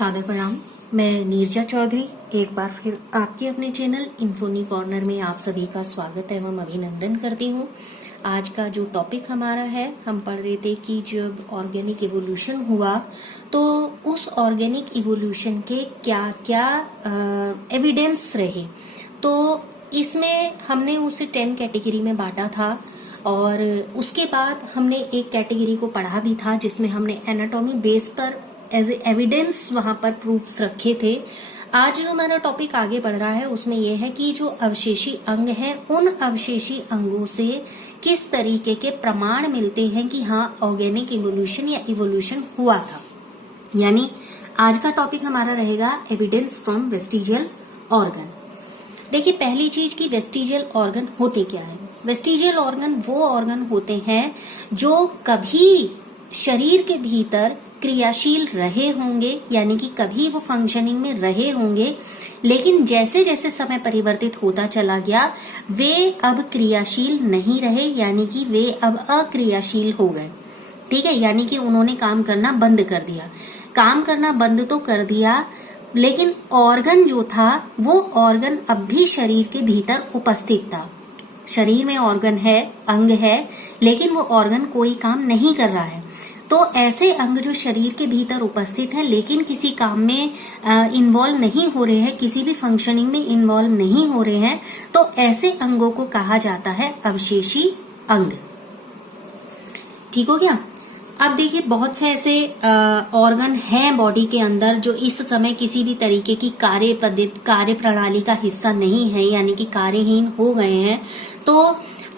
सादर प्रणाम। मैं नीरजा चौधरी एक बार फिर आपके अपने चैनल इन्फोनी कॉर्नर में आप सभी का स्वागत एवं अभिनंदन करती हूँ। आज का जो टॉपिक हमारा है, हम पढ़ रहे थे कि जब ऑर्गेनिक इवोल्यूशन हुआ तो उस ऑर्गेनिक इवोल्यूशन के क्या क्या एविडेंस रहे। तो इसमें हमने उसे 10 कैटेगरी में बांटा था और उसके बाद हमने एक कैटेगरी को पढ़ा भी था जिसमें हमने एनाटॉमी बेस पर एज एविडेंस वहां पर प्रूफ्स रखे थे। आज जो हमारा टॉपिक आगे बढ़ रहा है उसमें यह है कि जो अवशेषी अंग हैं उन अवशेषी अंगों से किस तरीके के प्रमाण मिलते हैं कि हाँ ऑर्गेनिक इवोल्यूशन या इवोल्यूशन हुआ था। यानी आज का टॉपिक हमारा रहेगा एविडेंस फ्रॉम वेस्टिजियल ऑर्गन। देखिए, पहली चीज की वेस्टिजियल ऑर्गन होते क्या है। वेस्टिजियल ऑर्गन वो ऑर्गन होते हैं जो कभी शरीर के भीतर क्रियाशील रहे होंगे, यानी कि कभी वो फंक्शनिंग में रहे होंगे, लेकिन जैसे जैसे समय परिवर्तित होता चला गया वे अब क्रियाशील नहीं रहे, यानी कि वे अब अक्रियाशील हो गए। ठीक है, यानी कि उन्होंने काम करना बंद कर दिया। काम करना बंद तो कर दिया, लेकिन ऑर्गन जो था वो ऑर्गन अब भी शरीर के भीतर उपस्थित था। शरीर में ऑर्गन है, अंग है, लेकिन वो ऑर्गन कोई काम नहीं कर रहा है। तो ऐसे अंग जो शरीर के भीतर उपस्थित हैं लेकिन किसी काम में इन्वॉल्व नहीं हो रहे हैं, किसी भी फंक्शनिंग में इन्वॉल्व नहीं हो रहे हैं, तो ऐसे अंगों को कहा जाता है अवशेषी अंग। ठीक हो गया। अब देखिए, बहुत से ऐसे ऑर्गन हैं बॉडी के अंदर जो इस समय किसी भी तरीके की कार्य प्रणाली का हिस्सा नहीं है, यानी कि कार्यहीन हो गए हैं। तो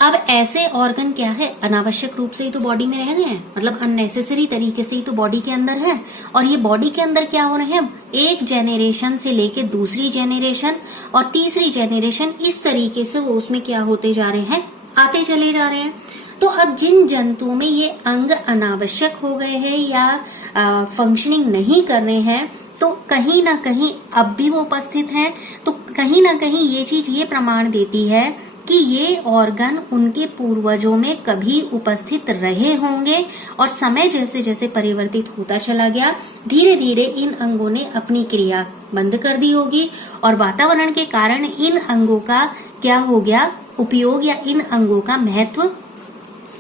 अब ऐसे ऑर्गन क्या है, अनावश्यक रूप से ही तो बॉडी में रह गए हैं, मतलब अननेसेसरी तरीके से ही तो बॉडी के अंदर है। और ये बॉडी के अंदर क्या हो रहे हैं, एक जेनेरेशन से लेके दूसरी जेनेरेशन और तीसरी जेनेरेशन, इस तरीके से वो उसमें क्या होते जा रहे हैं, आते चले जा रहे हैं। तो अब जिन जंतुओं में ये अंग अनावश्यक हो गए हैं या फंक्शनिंग नहीं कर रहे हैं, तो कहीं ना कहीं अब भी वो उपस्थित हैं। तो कहीं ना कहीं ये चीज ये प्रमाण देती है कि ये ऑर्गन उनके पूर्वजों में कभी उपस्थित रहे होंगे और समय जैसे जैसे परिवर्तित होता चला गया, धीरे धीरे इन अंगों ने अपनी क्रिया बंद कर दी होगी और वातावरण के कारण इन अंगों का क्या हो गया, उपयोग या इन अंगों का महत्व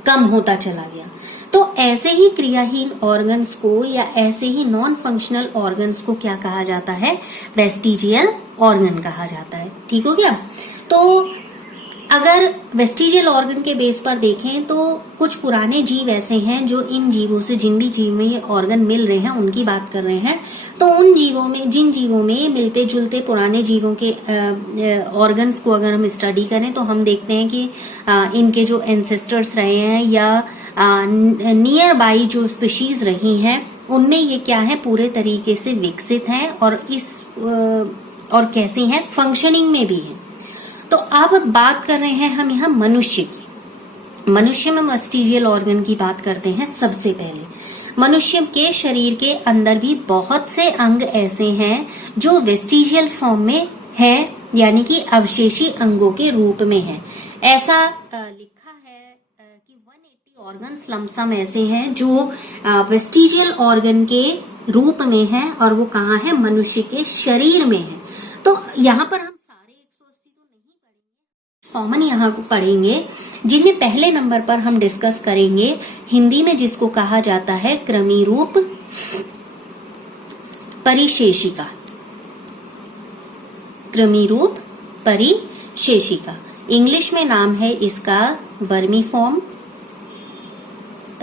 कम होता चला गया। तो ऐसे ही क्रियाहीन ऑर्गन्स को या ऐसे ही नॉन फंक्शनल ऑर्गन्स को क्या कहा जाता है, वेस्टिजियल ऑर्गन कहा जाता है। ठीक हो गया। तो अगर वेस्टिजियल ऑर्गन के बेस पर देखें तो कुछ पुराने जीव ऐसे हैं जो इन जीवों से, जिन भी जीव में ये ऑर्गन मिल रहे हैं उनकी बात कर रहे हैं। तो उन जीवों में, जिन जीवों में मिलते जुलते पुराने जीवों के ऑर्गन्स को अगर हम स्टडी करें तो हम देखते हैं कि इनके जो एंसेस्टर्स रहे हैं या नियर बाई जो स्पीशीज रही हैं उनमें ये क्या है, पूरे तरीके से विकसित हैं और कैसी हैं, फंक्शनिंग में भी है। तो अब बात कर रहे हैं हम यहाँ मनुष्य की। मनुष्य में वेस्टिजियल ऑर्गन की बात करते हैं। सबसे पहले मनुष्य के शरीर के अंदर भी बहुत से अंग ऐसे हैं जो वेस्टिजियल फॉर्म में है, यानी कि अवशेषी अंगों के रूप में है। ऐसा लिखा है कि 180 ऑर्गन्स लमसम ऐसे हैं जो वेस्टिजियल ऑर्गन के रूप में है और वो कहाँ है, मनुष्य के शरीर में है। तो यहाँ पर कॉमन यहाँ को पढ़ेंगे, जिनमें पहले नंबर पर हम डिस्कस करेंगे हिंदी में जिसको कहा जाता है क्रमिरूप परिशेषिका। क्रमिरूप परिशेषिका इंग्लिश में नाम है इसका वर्मीफॉर्म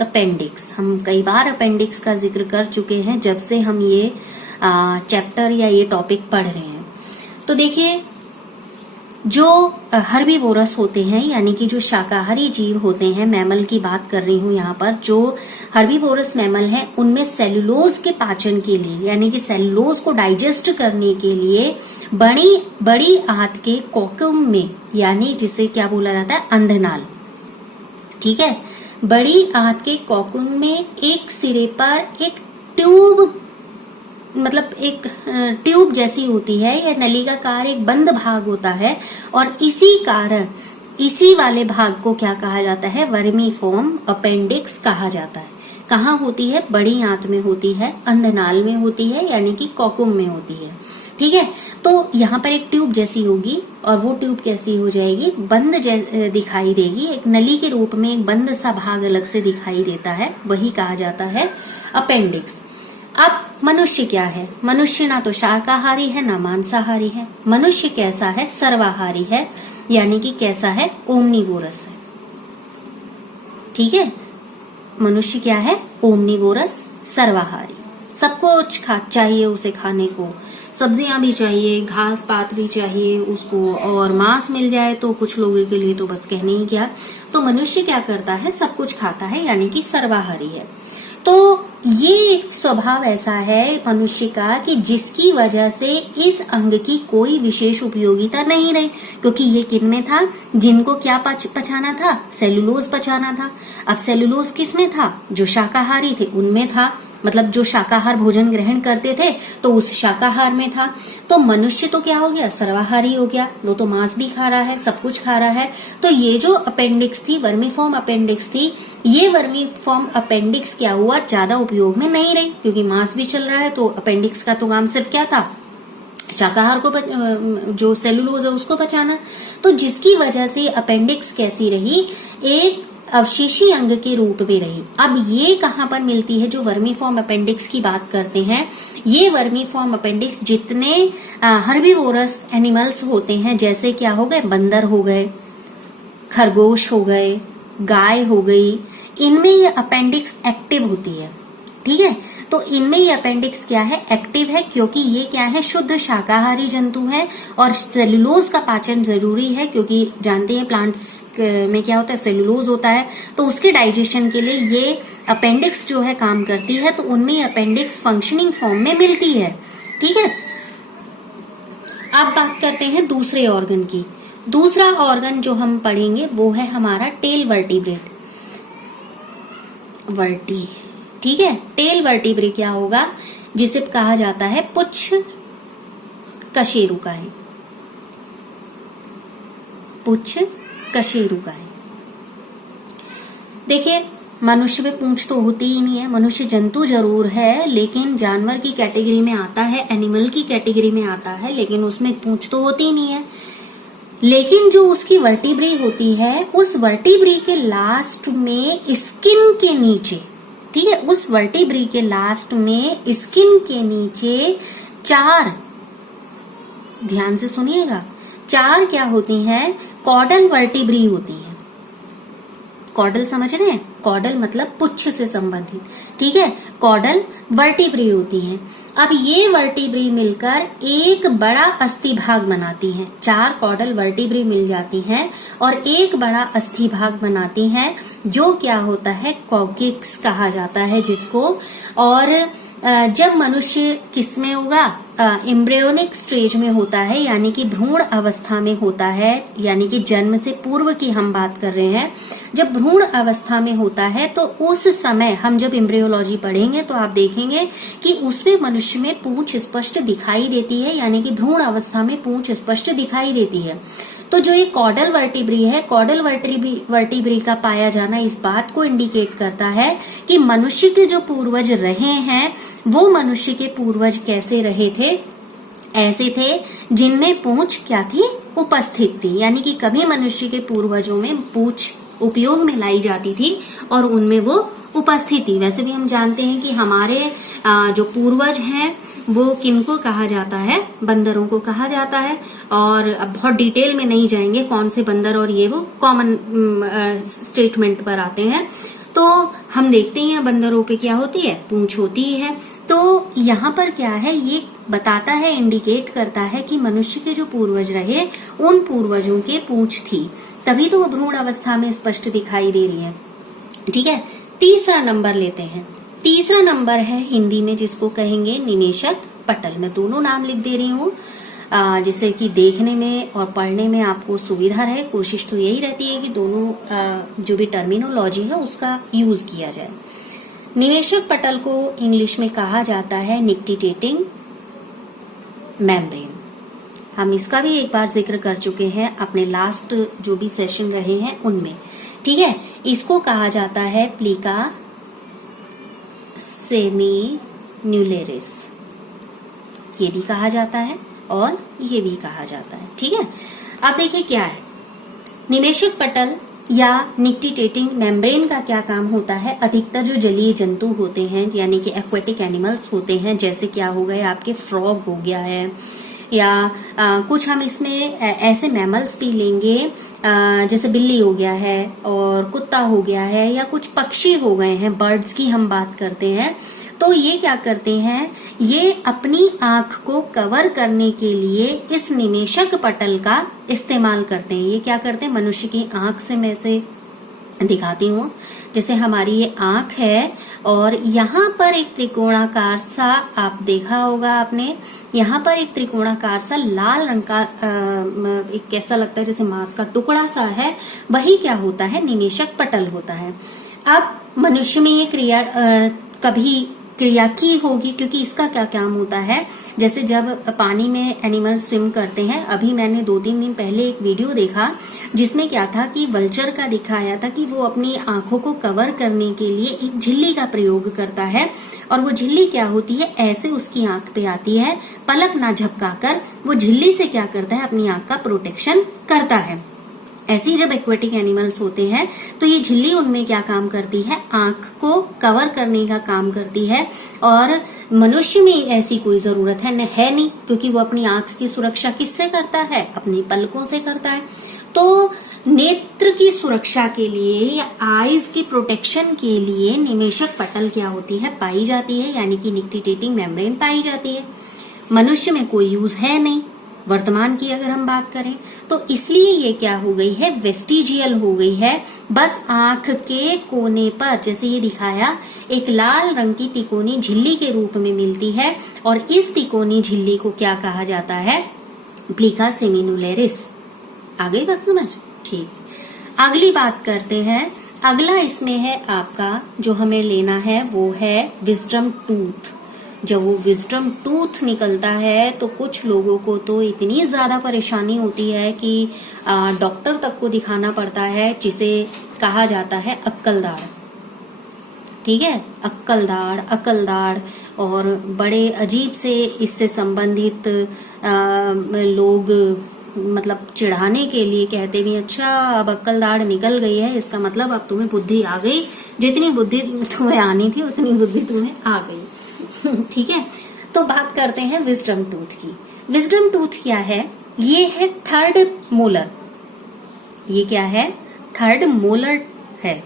अपेंडिक्स। हम कई बार अपेंडिक्स का जिक्र कर चुके हैं जब से हम ये चैप्टर या ये टॉपिक पढ़ रहे हैं। तो देखिए, जो हर्बीवोरस होते हैं, यानी कि जो शाकाहारी जीव होते हैं, मैमल की बात कर रही हूं यहाँ पर, जो हर्बीवोरस मैमल हैं उनमें सेलुलोज के पाचन के लिए, यानी कि सेलुलोज को डाइजेस्ट करने के लिए बड़ी आंत के कोकुम में, यानी जिसे क्या बोला जाता है, अंधनाल। ठीक है, बड़ी आंत के कोकुम में एक सिरे पर एक ट्यूब, मतलब एक ट्यूब जैसी होती है या नलिकाकार एक बंद भाग होता है और इसी वाले भाग को क्या कहा जाता है, वर्मीफॉर्म अपेंडिक्स कहा जाता है। कहाँ होती है? बड़ी आंत में होती है, अंधनाल में होती है, यानी कि कोकुम में होती है। ठीक है, तो यहाँ पर एक ट्यूब जैसी होगी और वो ट्यूब कैसी हो जाएगी? बंद दिखाई देगी, एक नली के रूप में एक बंद सा भाग अलग से दिखाई देता है, वही कहा जाता है अपेंडिक्स। अब मनुष्य क्या है? मनुष्य ना तो शाकाहारी है ना मांसाहारी है। मनुष्य कैसा है? सर्वाहारी है, यानी कि कैसा है? ओमनीवोरस है। ठीक है, मनुष्य क्या है? ओमनीवोरस, सर्वाहारी। सब कुछ चाहिए उसे खाने को, सब्जियां भी चाहिए, घास पात भी चाहिए उसको, और मांस मिल जाए तो कुछ लोगों के लिए तो बस कहने ही क्या। तो मनुष्य क्या करता है? सब कुछ खाता है, यानी कि सर्वाहारी है। तो ये एक स्वभाव ऐसा है मनुष्य का कि जिसकी वजह से इस अंग की कोई विशेष उपयोगिता नहीं रही, क्योंकि ये किन में था? जिनको क्या पचाना था? सेलुलोज पचाना था। अब सेलुलोज किस में था? जो शाकाहारी थे उनमें था, मतलब जो शाकाहार भोजन ग्रहण करते थे तो उस शाकाहार में था। तो मनुष्य तो क्या हो गया? सर्वाहारी हो गया, वो तो मांस भी खा रहा है, सब कुछ खा रहा है। तो ये जो अपेंडिक्स थी, वर्मीफॉर्म अपेंडिक्स थी, ये वर्मीफॉर्म अपेंडिक्स क्या हुआ? ज्यादा उपयोग में नहीं रही, क्योंकि मांस भी चल रहा है। तो अपेंडिक्स का तो काम सिर्फ क्या था? शाकाहार को जो सेलुलोज है उसको बचाना। तो जिसकी वजह से अपेंडिक्स कैसी रही? एक अवशेषी अंग के रूप में रही। अब ये कहाँ पर मिलती है? जो वर्मीफॉर्म अपेंडिक्स की बात करते हैं, ये वर्मीफॉर्म अपेंडिक्स जितने हर्बीवोरस एनिमल्स होते हैं, जैसे क्या हो गए? बंदर हो गए, खरगोश हो गए, गाय हो गई, इनमें ये अपेंडिक्स एक्टिव होती है। ठीक है, तो इनमें ये अपेंडिक्स क्या है? एक्टिव है, क्योंकि ये क्या है? शुद्ध शाकाहारी जंतु है और सेलुलोज का पाचन जरूरी है, क्योंकि जानते हैं प्लांट्स में क्या होता है? सेलुलोज होता है। तो उसके डाइजेशन के लिए ये अपेंडिक्स जो है काम करती है, तो उनमें अपेंडिक्स फंक्शनिंग फॉर्म में मिलती है। ठीक है, अब बात करते हैं दूसरे ऑर्गन की। दूसरा ऑर्गन जो हम पढ़ेंगे वो है हमारा टेल वर्टिब्रेट, वर्टी। ठीक है, टेल वर्टिब्रे क्या होगा? जिसे कहा जाता है पुच्छ कशेरुकाएं, पुच्छ कशेरुकाएं। देखिए, मनुष्य में पूंछ तो होती ही नहीं है, मनुष्य जंतु जरूर है, लेकिन जानवर की कैटेगरी में आता है, एनिमल की कैटेगरी में आता है, लेकिन उसमें पूंछ तो होती ही नहीं है। लेकिन जो उसकी वर्टिब्रे होती है, उस वर्टिब्रे के लास्ट में स्किन के नीचे, ठीक है, उस वर्टिब्रे के लास्ट में स्किन के नीचे 4, ध्यान से सुनिएगा, 4 क्या होती हैं? कॉडल वर्टिब्री होती है। कॉडल समझ रहे हैं? कॉडल मतलब पुच्छ से संबंधित। ठीक है, कॉडल वर्टिब्री होती हैं। अब ये वर्टिब्री मिलकर एक बड़ा अस्थि भाग बनाती हैं। 4 कॉडल वर्टिब्री मिल जाती हैं और एक बड़ा अस्थि भाग बनाती हैं, जो क्या होता है? कॉक्सिक्स कहा जाता है जिसको। और जब मनुष्य किसमें होगा? एम्ब्रियोनिक स्टेज में होता है, यानी कि भ्रूण अवस्था में होता है, यानी कि जन्म से पूर्व की हम बात कर रहे हैं। जब भ्रूण अवस्था में होता है तो उस समय हम जब एम्ब्रियोलॉजी पढ़ेंगे तो आप देखेंगे कि उसमें मनुष्य में पूंछ स्पष्ट दिखाई देती है, यानी कि भ्रूण अवस्था में पूंछ स्पष्ट दिखाई देती है। तो जो ये कॉडल वर्टिब्री है, कॉडल वर्टिब्री का पाया जाना इस बात को इंडिकेट करता है कि मनुष्य के जो पूर्वज रहे हैं वो मनुष्य के पूर्वज कैसे रहे थे? ऐसे थे जिनमें पूंछ क्या थी? उपस्थित थी, यानी कि कभी मनुष्य के पूर्वजों में पूंछ उपयोग में लाई जाती थी और उनमें वो उपस्थित थी। वैसे भी हम जानते हैं कि हमारे जो पूर्वज हैं वो किनको कहा जाता है? बंदरों को कहा जाता है। और अब बहुत डिटेल में नहीं जाएंगे कौन से बंदर, और ये वो कॉमन स्टेटमेंट पर आते हैं। तो हम देखते हैं बंदरों के क्या होती है? पूंछ होती है। तो यहाँ पर क्या है? ये बताता है, इंडिकेट करता है कि मनुष्य के जो पूर्वज रहे उन पूर्वजों के पूंछ थी, तभी तो वो भ्रूण अवस्था में स्पष्ट दिखाई दे रही है। ठीक है, तीसरा नंबर लेते हैं। तीसरा नंबर है हिंदी में जिसको कहेंगे निमेशक पटल। मैं दोनों नाम लिख दे रही हूँ जिससे कि देखने में और पढ़ने में आपको सुविधा रहे। कोशिश तो यही रहती है कि दोनों जो भी टर्मिनोलॉजी है उसका यूज किया जाए। निमेशक पटल को इंग्लिश में कहा जाता है निक्टिटेटिंग मेम्ब्रेन। हम इसका भी एक बार जिक्र कर चुके हैं अपने लास्ट जो भी सेशन रहे हैं उनमें। ठीक है, इसको कहा जाता है प्लीका सेमिन्यूलेरिस, ये भी कहा जाता है और ये भी कहा जाता है। ठीक है, अब देखिए क्या है निमेशक पटल या निक्टिटेटिंग मेम्ब्रेन का क्या काम होता है। अधिकतर जो जलीय जंतु होते हैं यानी कि एक्वेटिक एनिमल्स होते हैं, जैसे क्या हो गए आपके फ्रॉग हो गया है या कुछ हम इसमें ऐसे मैमल्स भी लेंगे जैसे बिल्ली हो गया है और कुत्ता हो गया है या कुछ पक्षी हो गए हैं, बर्ड्स की हम बात करते हैं, तो ये क्या करते हैं, ये अपनी आंख को कवर करने के लिए इस निमेशक पटल का इस्तेमाल करते हैं। ये क्या करते हैं, मनुष्य की आंख से मैं से दिखाती हूँ, जैसे हमारी ये आंख है और यहाँ पर एक त्रिकोणाकार सा, आप देखा होगा आपने, यहाँ पर एक त्रिकोणाकार सा लाल रंग का एक कैसा लगता है जैसे मांस का टुकड़ा सा है, वही क्या होता है, निमेशक पटल होता है। अब मनुष्य में ये क्रिया कभी क्रिया की होगी, क्योंकि इसका क्या काम होता है, जैसे जब पानी में एनिमल स्विम करते हैं, अभी मैंने 2-3 दिन पहले एक वीडियो देखा जिसमें क्या था कि वल्चर का दिखाया था कि वो अपनी आंखों को कवर करने के लिए एक झिल्ली का प्रयोग करता है, और वो झिल्ली क्या होती है, ऐसे उसकी आंख पे आती है, पलक ना झपकाकर वो झिल्ली से क्या करता है, अपनी आंख का प्रोटेक्शन करता है। ऐसी जब एक्वेटिक एनिमल्स होते हैं तो ये झिल्ली उनमें क्या काम करती है, आंख को कवर करने का काम करती है, और मनुष्य में ऐसी कोई जरूरत है नहीं, क्योंकि वो अपनी आंख की सुरक्षा किससे करता है, अपनी पलकों से करता है। तो नेत्र की सुरक्षा के लिए या आईज की प्रोटेक्शन के लिए निमेशक पटल क्या होती है, पाई जाती है, यानी कि निक्टिटेटिंग मेम्ब्रेन पाई जाती है। मनुष्य में कोई यूज है नहीं वर्तमान की अगर हम बात करें, तो इसलिए ये क्या हो गई है, वेस्टिजियल हो गई है। बस आंख के कोने पर, जैसे ये दिखाया, एक लाल रंग की तिकोनी झिल्ली के रूप में मिलती है, और इस तिकोनी झिल्ली को क्या कहा जाता है, प्लीका सेमिन्यूलेरिस। आ गई बात समझ? ठीक, अगली बात करते हैं। अगला इसमें है आपका जो हमें लेना है वो है विजडम टूथ। जब वो विजडम टूथ निकलता है तो कुछ लोगों को तो इतनी ज्यादा परेशानी होती है कि डॉक्टर तक को दिखाना पड़ता है, जिसे कहा जाता है अक्कलदाढ़। ठीक है, अक्कलदाढ़, और बड़े अजीब से इससे संबंधित लोग मतलब चिढ़ाने के लिए कहते भी, अच्छा अब अक्कलदाढ़ निकल गई है, इसका मतलब अब तुम्हें बुद्धि आ गई, जितनी बुद्धि तुम्हें आनी थी उतनी बुद्धि तुम्हें आ गई। ठीक है, तो बात करते हैं विजडम टूथ की। विजडम टूथ क्या है, ये है थर्ड मोलर, ये क्या है, थर्ड मोलर है।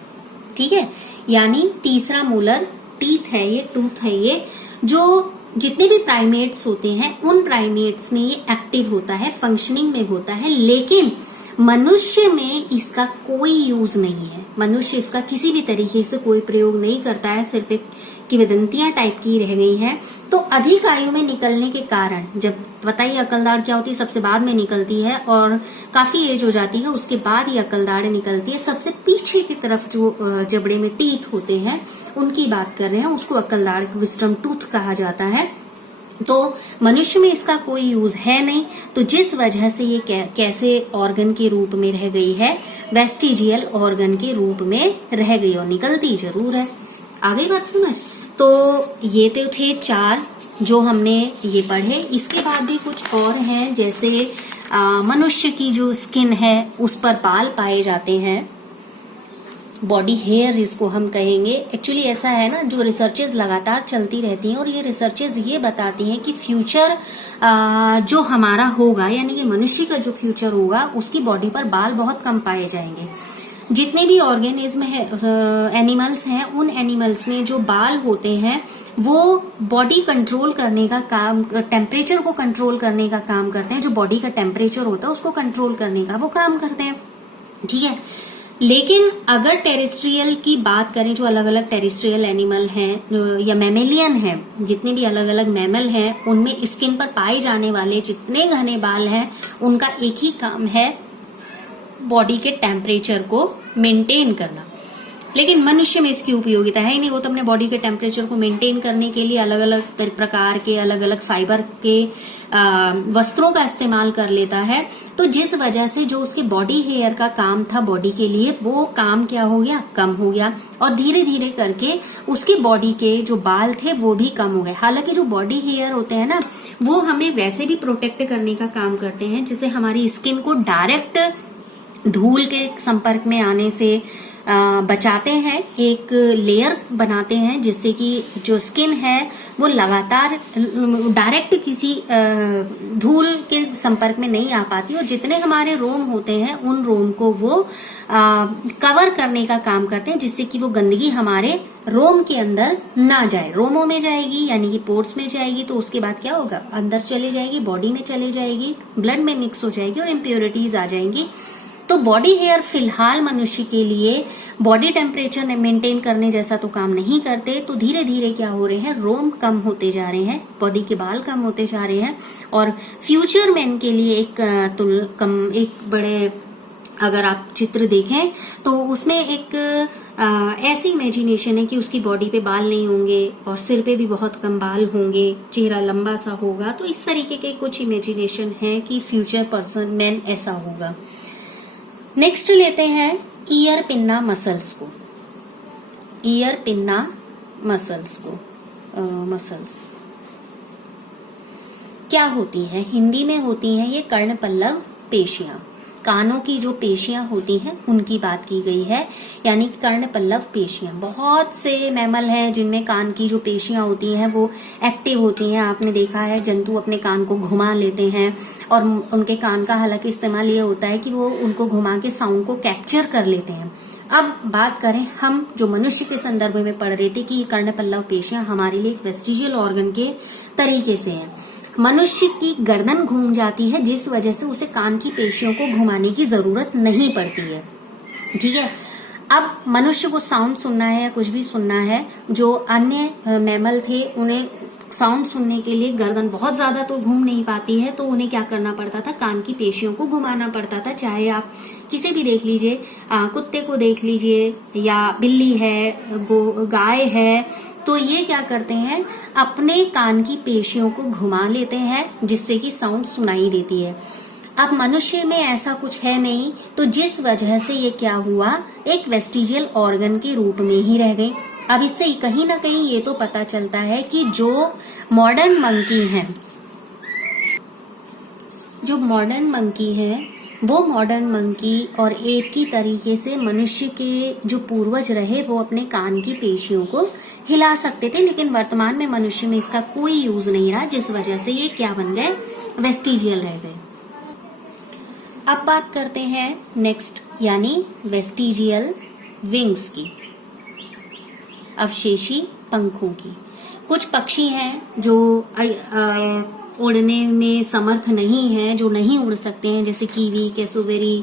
ठीक है, यानी तीसरा मोलर टीथ है, ये टूथ है, ये जो जितने भी प्राइमेट्स होते हैं उन प्राइमेट्स में ये एक्टिव होता है, फंक्शनिंग में होता है, लेकिन मनुष्य में इसका कोई यूज नहीं है। मनुष्य इसका किसी भी तरीके से कोई प्रयोग नहीं करता है, सिर्फ एक किंवदंतियां टाइप की रह गई हैं। तो अधिक आयु में निकलने के कारण, जब बताइए अक्कलदाढ़ क्या होती है, सबसे बाद में निकलती है, और काफी एज हो जाती है उसके बाद ही अक्कलदाढ़ निकलती है। सबसे पीछे की तरफ जो जबड़े में टीथ होते हैं उनकी बात कर रहे हैं, उसको अक्कलदाढ़ विजडम टूथ कहा जाता है। तो मनुष्य में इसका कोई यूज है नहीं, तो जिस वजह से ये कैसे ऑर्गन के रूप में रह गई है, वेस्टिजियल ऑर्गन के रूप में रह गई, और निकलती जरूर है। आ गई बात समझ? तो ये तो थे 4 जो हमने ये पढ़े। इसके बाद भी कुछ और हैं, जैसे मनुष्य की जो स्किन है उस पर बाल पाए जाते हैं, बॉडी हेयर इसको हम कहेंगे। एक्चुअली ऐसा है ना, जो रिसर्चेज लगातार चलती रहती हैं, और ये रिसर्चेज ये बताती हैं कि फ्यूचर जो हमारा होगा, यानी कि मनुष्य का जो फ्यूचर होगा, उसकी बॉडी पर बाल बहुत कम पाए जाएंगे। जितने भी ऑर्गेनिज्म है, एनिमल्स हैं, उन एनिमल्स में जो बाल होते हैं वो बॉडी कंट्रोल करने का काम, टेम्परेचर को कंट्रोल करने का काम करते हैं। जो बॉडी का टेम्परेचर होता है उसको कंट्रोल करने का वो काम करते हैं। ठीक है, लेकिन अगर टेरेस्ट्रियल की बात करें, जो अलग अलग टेरेस्ट्रियल एनिमल हैं या मैमेलियन हैं, जितने भी अलग अलग मैमल हैं, उनमें स्किन पर पाए जाने वाले जितने घने बाल हैं, उनका एक ही काम है बॉडी के टेम्परेचर को मेंटेन करना। लेकिन मनुष्य में इसकी उपयोगिता है ही नहीं। वो तो अपने बॉडी के टेम्परेचर को मेंटेन करने के लिए अलग अलग प्रकार के अलग अलग फाइबर के वस्त्रों का इस्तेमाल कर लेता है। तो जिस वजह से जो उसके बॉडी हेयर का काम था बॉडी के लिए, वो काम क्या हो गया, कम हो गया। और धीरे धीरे करके उसकी बॉडी के जो बाल थे वो भी कम हो गए। हालांकि जो बॉडी हेयर होते हैं ना, वो हमें वैसे भी प्रोटेक्ट करने का काम करते हैं, जैसे हमारी स्किन को डायरेक्ट धूल के संपर्क में आने से बचाते हैं, एक लेयर बनाते हैं जिससे कि जो स्किन है वो लगातार डायरेक्ट किसी धूल के संपर्क में नहीं आ पाती, और जितने हमारे रोम होते हैं उन रोम को वो कवर करने का काम करते हैं, जिससे कि वो गंदगी हमारे रोम के अंदर ना जाए। रोमों में जाएगी यानी कि पोर्स में जाएगी, तो उसके बाद क्या होगा, अंदर चले जाएगी, बॉडी में चले जाएगी, ब्लड में मिक्स हो जाएगी और इम्प्योरिटीज आ जाएंगी। तो बॉडी हेयर फिलहाल मनुष्य के लिए बॉडी टेम्परेचर मेंटेन करने जैसा तो काम नहीं करते। तो धीरे धीरे क्या हो रहे हैं, रोम कम होते जा रहे हैं, बॉडी के बाल कम होते जा रहे हैं। और फ्यूचर मैन के लिए एक बड़े, अगर आप चित्र देखें तो उसमें एक ऐसी इमेजिनेशन है कि उसकी बॉडी पे बाल नहीं होंगे और सिर पे भी बहुत कम बाल होंगे, चेहरा लंबा सा होगा। तो इस तरीके के कुछ इमेजिनेशन है कि फ्यूचर पर्सन मैन ऐसा होगा। नेक्स्ट लेते हैं ईयर पिन्ना मसल्स को। ईयर पिन्ना मसल्स क्या होती हैं, हिंदी में होती हैं ये कर्णपल्लव पेशियां। कानों की जो पेशियां होती हैं उनकी बात की गई है, यानी कि कर्णपल्लव पेशियां। बहुत से मैमल हैं जिनमें कान की जो पेशियां होती हैं वो एक्टिव होती हैं। आपने देखा है जंतु अपने कान को घुमा लेते हैं, और उनके कान का हालांकि इस्तेमाल ये होता है कि वो उनको घुमा के साउंड को कैप्चर कर लेते हैं। अब बात करें हम जो मनुष्य के संदर्भ में पढ़ रहे थे कि कर्णपल्लव पेशियां हमारे लिए एक वेस्टिजियल ऑर्गन के तरीके से है। मनुष्य की गर्दन घूम जाती है, जिस वजह से उसे कान की पेशियों को घुमाने की जरूरत नहीं पड़ती है। ठीक है, अब मनुष्य को साउंड सुनना है या कुछ भी सुनना है, जो अन्य मैमल थे उन्हें साउंड सुनने के लिए गर्दन बहुत ज्यादा तो घूम नहीं पाती है, तो उन्हें क्या करना पड़ता था, कान की पेशियों को घुमाना पड़ता था। चाहे आप किसे भी देख लीजिए, कुत्ते को देख लीजिए या बिल्ली है, गाय है, तो ये क्या करते हैं, अपने कान की पेशियों को घुमा लेते हैं जिससे कि साउंड सुनाई देती है। अब मनुष्य में ऐसा कुछ है नहीं, तो जिस वजह से ये क्या हुआ, एक वेस्टिजियल ऑर्गन के रूप में ही रह गए। अब इससे कहीं ना कहीं ये तो पता चलता है कि जो मॉडर्न मंकी है वो मॉडर्न मंकी और एप की तरीके से मनुष्य के जो पूर्वज रहे वो अपने कान की पेशियों को हिला सकते थे, लेकिन वर्तमान में मनुष्य में इसका कोई यूज नहीं रहा, जिस वजह से ये क्या बन गए, वेस्टिजियल रह गए। अब बात करते हैं नेक्स्ट, यानी वेस्टिजियल विंग्स की, अवशेषी पंखों की। कुछ पक्षी हैं जो उड़ने में समर्थ नहीं है, जो नहीं उड़ सकते हैं, जैसे कीवी, कैसोबेरी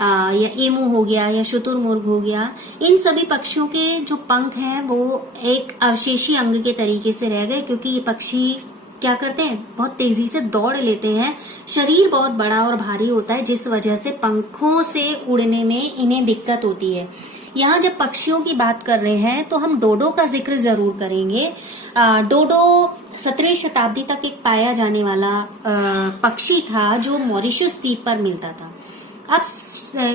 या एमू हो गया या शुतुरमुर्ग हो गया। इन सभी पक्षियों के जो पंख हैं वो एक अवशेषी अंग के तरीके से रह गए, क्योंकि ये पक्षी क्या करते हैं, बहुत तेजी से दौड़ लेते हैं, शरीर बहुत बड़ा और भारी होता है, जिस वजह से पंखों से उड़ने में इन्हें दिक्कत होती है। यहाँ जब पक्षियों की बात कर रहे हैं तो हम डोडो का जिक्र जरूर करेंगे। डोडो 17वीं शताब्दी तक एक पाया जाने वाला पक्षी था जो मॉरिशस द्वीप पर मिलता था। अब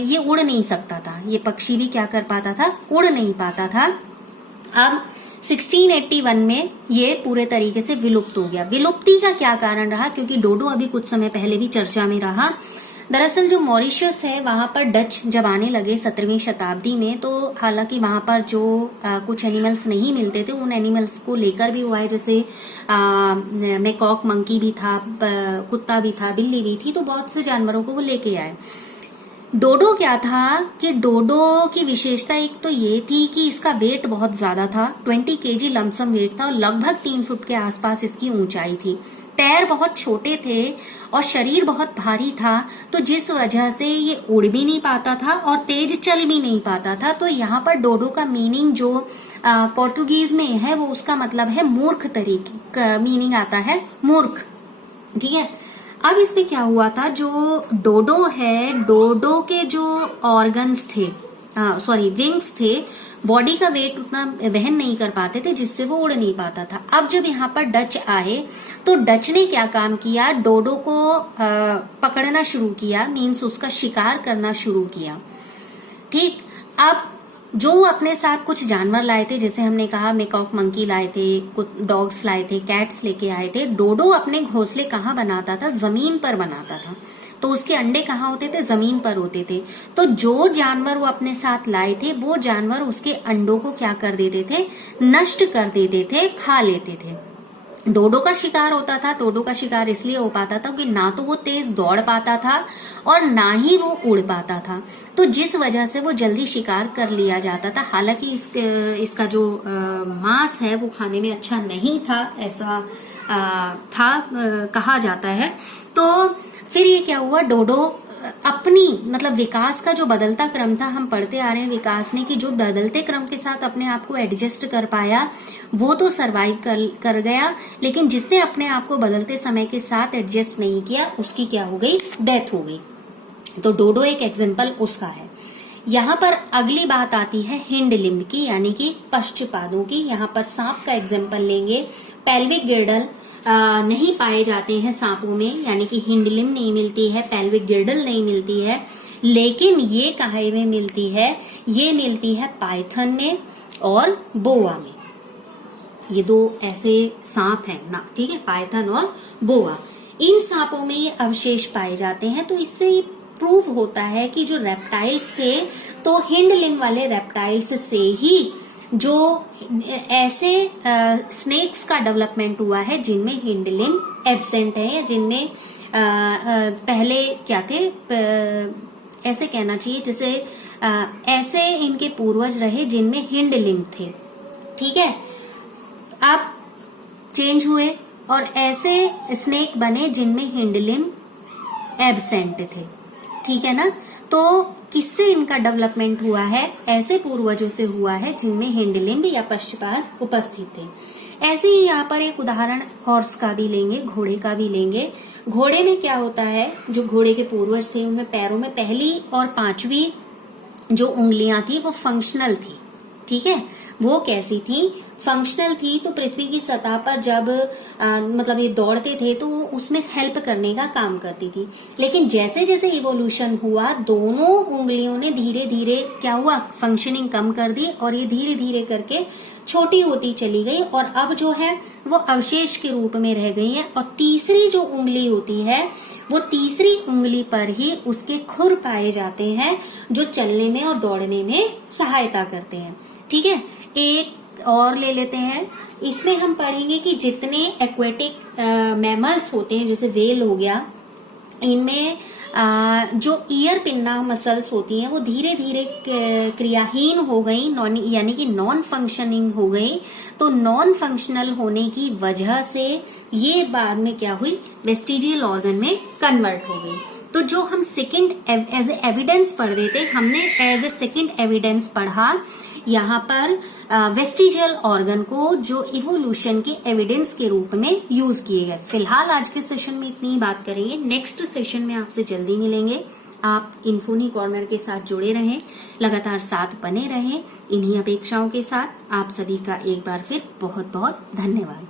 ये उड़ नहीं सकता था, ये पक्षी भी क्या कर पाता था, उड़ नहीं पाता था। अब 1681 में ये पूरे तरीके से विलुप्त हो गया। विलुप्ति का क्या कारण रहा, क्योंकि डोडो अभी कुछ समय पहले भी चर्चा में रहा। दरअसल जो मॉरिशस है वहां पर डच जब आने लगे 17वीं शताब्दी में, तो हालांकि वहां पर जो कुछ एनिमल्स नहीं मिलते थे उन एनिमल्स को लेकर भी हुआ है, जैसे मैकॉक मंकी भी था, कुत्ता भी था, बिल्ली भी थी, तो बहुत से जानवरों को वो लेके आए। डोडो क्या था कि डोडो की विशेषता एक तो ये थी कि इसका वेट बहुत ज्यादा था, 20 kg लमसम वेट था, और लगभग 3 फुट के आसपास इसकी ऊंचाई थी। पैर बहुत छोटे थे और शरीर बहुत भारी था, तो जिस वजह से ये उड़ भी नहीं पाता था और तेज चल भी नहीं पाता था। तो यहाँ पर डोडो का मीनिंग जो पोर्टुगीज में है वो उसका मतलब है मूर्ख तरीके का मीनिंग आता है, मूर्ख। ठीक है, अब इसमें क्या हुआ था, जो डोडो है, डोडो के जो ऑर्गन्स थे, विंग्स थे, बॉडी का वेट उतना वहन नहीं कर पाते थे, जिससे वो उड़ नहीं पाता था। अब जब यहाँ पर डच आए तो डच ने क्या काम किया, डोडो को पकड़ना शुरू किया, मीन्स उसका शिकार करना शुरू किया। ठीक, अब जो अपने साथ कुछ जानवर लाए थे, जैसे हमने कहा मेकॉक मंकी लाए थे, कुछ डॉग्स लाए थे, कैट्स लेके आए थे। डोडो अपने घोंसले कहाँ बनाता था, जमीन पर बनाता था। तो उसके अंडे कहाँ होते थे, जमीन पर होते थे। तो जो जानवर वो अपने साथ लाए थे, वो जानवर उसके अंडों को क्या कर देते थे, नष्ट कर देते थे, खा लेते थे। डोडो का शिकार होता था। डोडो का शिकार इसलिए हो पाता था कि ना तो वो तेज दौड़ पाता था और ना ही वो उड़ पाता था, तो जिस वजह से वो जल्दी शिकार कर लिया जाता था। हालांकि इसका जो मांस है वो खाने में अच्छा नहीं था, ऐसा कहा जाता है। तो फिर ये क्या हुआ, डोडो अपनी मतलब विकास का जो बदलता क्रम था, हम पढ़ते आ रहे हैं विकास ने कि जो बदलते क्रम के साथ अपने आप को एडजस्ट कर पाया वो तो सरवाइव कर गया, लेकिन जिसने अपने आप को बदलते समय के साथ एडजस्ट नहीं किया उसकी क्या हो गई, डेथ हो गई। तो डोडो एक एग्जाम्पल उसका है। यहाँ पर अगली बात आती है हिंड लिम्ब की, यानी कि पश्चपादों की। यहाँ पर सांप का एग्जाम्पल लेंगे। पेल्विक गिर्डल नहीं पाए जाते हैं सांपों में, यानी कि हिंड लिम्ब नहीं मिलती है, पेल्विक गिर्डल नहीं मिलती है, लेकिन ये काहे में मिलती है, ये मिलती है पाइथन में और बोआ में। ये दो ऐसे सांप हैं ना, ठीक है, पाइथन और बोआ। इन सांपों में ये अवशेष पाए जाते हैं। तो इससे प्रूव होता है कि जो रेप्टाइल्स थे, तो हिंड लिम्ब वाले रेप्टाइल्स से ही जो ऐसे स्नेक्स का डेवलपमेंट हुआ है जिनमें हिंड लिम्ब एब्सेंट है, या जिनमें पहले क्या थे, ऐसे कहना चाहिए जैसे ऐसे इनके पूर्वज रहे जिनमें हिंड लिम्ब थे। ठीक है, अब चेंज हुए और ऐसे स्नेक बने जिनमें हिंड लिम्ब एब्सेंट थे। ठीक है ना, तो किससे इनका डेवलपमेंट हुआ है, ऐसे पूर्वजों से हुआ है जिनमें हिंड लिम्ब या पश्चपाद उपस्थित थे। ऐसे ही यहाँ पर एक उदाहरण हॉर्स का भी लेंगे, घोड़े का भी लेंगे। घोड़े में क्या होता है, जो घोड़े के पूर्वज थे उनमें पैरों में पहली और पांचवी जो उंगलियां थी वो फंक्शनल थी। ठीक है, वो कैसी थी, फंक्शनल थी। तो पृथ्वी की सतह पर जब मतलब ये दौड़ते थे तो वो उसमें हेल्प करने का काम करती थी। लेकिन जैसे जैसे इवोल्यूशन हुआ, दोनों उंगलियों ने धीरे धीरे क्या हुआ, फंक्शनिंग कम कर दी और ये धीरे धीरे करके छोटी होती चली गई और अब जो है वो अवशेष के रूप में रह गई है। और तीसरी जो उंगली होती है, वो तीसरी उंगली पर ही उसके खुर पाए जाते हैं जो चलने में और दौड़ने में सहायता करते हैं। ठीक है, एक और ले लेते हैं। इसमें हम पढ़ेंगे कि जितने एक्वेटिक मैमल्स होते हैं, जैसे वेल हो गया, इनमें जो ईयर पिन्ना मसल्स होती हैं वो धीरे धीरे क्रियाहीन हो गई, यानी कि नॉन फंक्शनिंग हो गई। तो नॉन फंक्शनल होने की वजह से ये बाद में क्या हुई, वेस्टिजियल ऑर्गन में कन्वर्ट हो गई। तो जो हम सेकंड एज ए एविडेंस पढ़ रहे थे, हमने एज ए सेकंड एविडेंस पढ़ा यहाँ पर वेस्टिजियल ऑर्गन को, जो इवोल्यूशन के एविडेंस के रूप में यूज किए गए। फिलहाल आज के सेशन में इतनी ही बात करेंगे। नेक्स्ट सेशन में आपसे जल्दी मिलेंगे। आप इन्फोनी कॉर्नर के साथ जुड़े रहें, लगातार साथ बने रहें। इन्हीं अपेक्षाओं के साथ आप सभी का एक बार फिर बहुत बहुत धन्यवाद।